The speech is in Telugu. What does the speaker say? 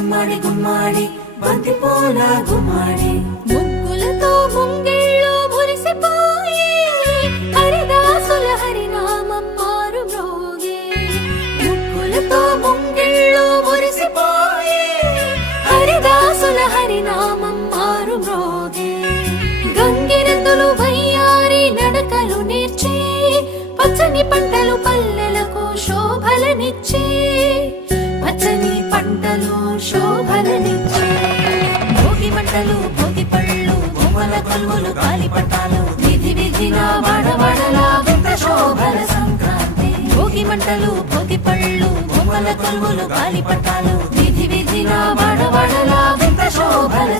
గుమ్మడి గుమ్మడి బంతి పూల గుమ్మడి ముగ్గులతో ముంగిళ్ళు మురిసిపోయి హరిదాసుల హరినామం మారు మ్రోగే. ముగ్గులతో ముంగిళ్ళు మురిసిపోయి హరిదాసుల హరినామం మారు మ్రోగే. గంగిరెద్దులు వయ్యారి నడకలు నేర్చి పచ్చని పంటలు పల్లెలకు శోభలనిచ్చి పచ్చని పంటలు శోభలనిచ్చి భోగి మంటలు భోగి పళ్ళు బొమ్మల కొలువులు గాలిపటాలు విధి విధిన వాడవాడలా వింత శోభల సంక్రాంతి. భోగి మంటలు భోగి పళ్ళు బొమ్మల కొలువులు గాలిపటాలు విధి విధిన వాడవాడలా వింత శోభల